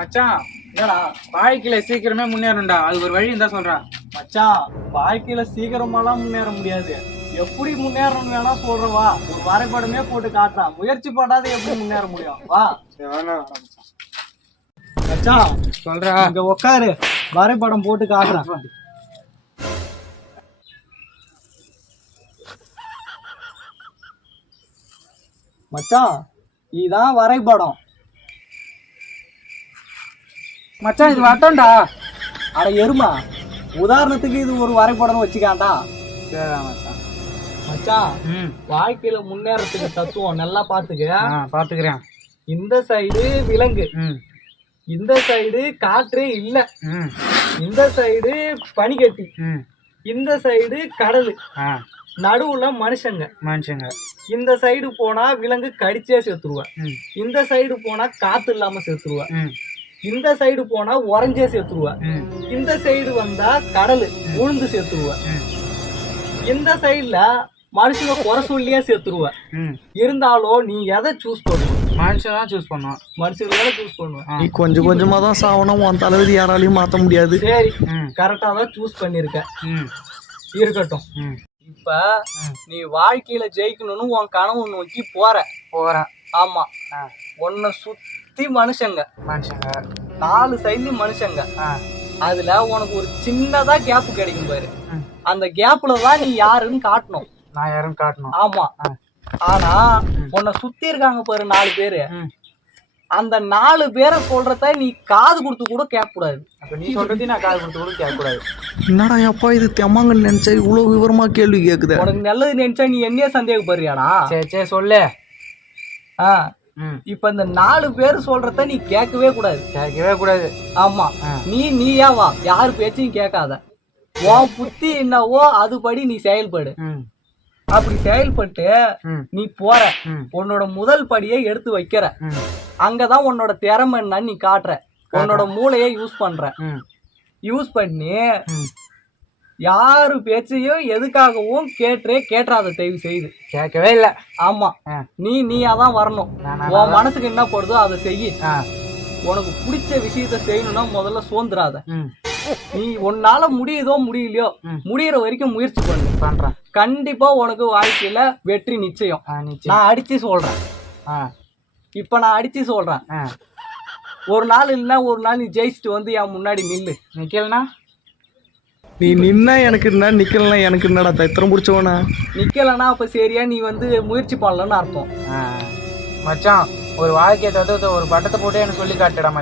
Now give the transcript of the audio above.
மச்சான், என்னடா வாழ்க்கையில சீக்கிரமே முன்னேறணும்டா. அது ஒரு வழி இருந்தா சொல்றான். மச்சான், வாழ்க்கையில சீக்கிரமாலாம் முன்னேற முடியாது. எப்படி முன்னேறணும் வேணா சொல்றவா. ஒரு வரைபடமே போட்டு காட்டுறான். முயற்சி பண்ணாத எப்படி முன்னேற முடியும்? வா மச்சான், சொல்றா. இங்க உட்காரு, வரைபடம் போட்டு காட்டுறான். மச்சான், இதான் வரைபடம். மச்சான், இது வட்டம்டா. அட எருமா, உதாரணத்துக்கு இது ஒரு வரைபடம் வச்சுக்காண்டா. சரிடா மச்சான். மச்சான், வாழ்க்கையில முன்னேறத்துக்கு தத்துவம் நல்லா பாத்துக்க. பாத்துக்கிறேன். இந்த சைடு விலங்கு, இந்த சைடு காற்றே இல்ல, இந்த சைடு பனிக்கட்டி, இந்த சைடு கடல், நடுவுல மனுஷங்க. இந்த சைடு போனா விலங்கு கடிச்சே செத்துருவ, இந்த சைடு போனா காத்து இல்லாம செத்துருவ, இந்த சைடு போனா உறைஞ்சே செத்துருவ, இந்த சைடு வந்தா கடல் உழுந்து செத்துருவ, இந்த சைடுல மனுஷங்க குறை சொல்லியே செத்துருவ. இருந்தாலும் நீ எதை சூஸ் பண்ணுவ? மனுஷன் சூஸ் பண்ணுவான். மனுஷங்களை சூஸ் பண்ணுவ. நீ கொஞ்சம் கொஞ்சமா தான் சாவணும், உன் தலைவிதி யாராலையும் மாத்த முடியாது. சரி, கரெக்டா தான் சூஸ் பண்ணிருக்க. இருக்கட்டும். இப்ப நீ வாழ்க்கையில ஜெயிக்கணும்னு உன் கனவு நோக்கி போற. ஆமா, உன்னை சுத்தி மனுஷங்க, 4 சைட்லயும் மனுஷங்க. அதுல உனக்கு ஒரு சின்னதா கேப் கிடைக்கும் பாரு. அந்த கேப்ல தான் நீ யாருன்னு காட்டணும். நான் யாரும் காட்டணும். ஆமா. ஆனா உன்னை சுத்தி இருக்காங்க பாரு 4 பேரு. அந்த 4 பேரை சொல்றத நீ காது கொடுத்து கூட கேட்க கூடாது. அப்ப நீ சொல்றதையும் நான் காது கொடுத்து கூட கேட்க கூடாது. என்னடா அப்பா இது தெம்மாங்கன்னு நினைச்சா இவ்வளவு விவரமா கேள்வி கேக்குது. உனக்கு நல்லது நினைச்சா நீ என்னையே சந்தேகப்படுறியாடா? சரி சொல்லு. இப்ப இந்த 4 பேர் சொல்றத நீ கேட்கவே கூடாது. ஆமா, நீயா வா, யாரு பேச்சையும் கேட்காத. உன் புத்தி என்னவோ அதுபடி நீ செயல்படு. அப்படி செயல்பட்டு நீ போற, உன்னோட முதல் படியை எடுத்து வைக்கிற. அங்கதான் உன்னோட திறமை என்னன்னு நீ காட்டுற. உன்னோட மூளையை யூஸ் பண்ணி யாரு பேச்சையும் எதுக்காகவும் கேட்டுறாத, தயவு செய்து. கேட்கவே இல்லை. ஆமா, நீயாதான் வரணும். உன் மனசுக்கு என்ன போடுதோ அதை செய்ய. உனக்கு பிடிச்ச விஷயத்த செய்யணும்னா முதல்ல சோந்துராத. நீ உன்னால முடியுதோ முடியலையோ, முடியற வரைக்கும் முயற்சி பண்றேன். கண்டிப்பா உனக்கு வாழ்க்கையில வெற்றி நிச்சயம். நான் அடிச்சு சொல்றேன். இப்ப நான் அடிச்சு சொல்றேன், ஒரு நாள் இல்லைன்னா ஒரு நாள் நீ ஜெயிச்சுட்டு வந்து என் முன்னாடி நிக்கலனா, நீ நின்னா எனக்கு என்ன, நிக்கலனா எனக்கு என்னடா தைத்திரம் பிடிச்சவனா? நிக்கலனா அப்ப சரியா நீ வந்து முயற்சி பண்ணலன்னு அர்த்தம். மச்சான், ஒரு வாழ்க்கையை தத்துவத்தை ஒரு பட்டத்தை போட்டு எனக்கு சொல்லி காட்டுடா மச்சான்.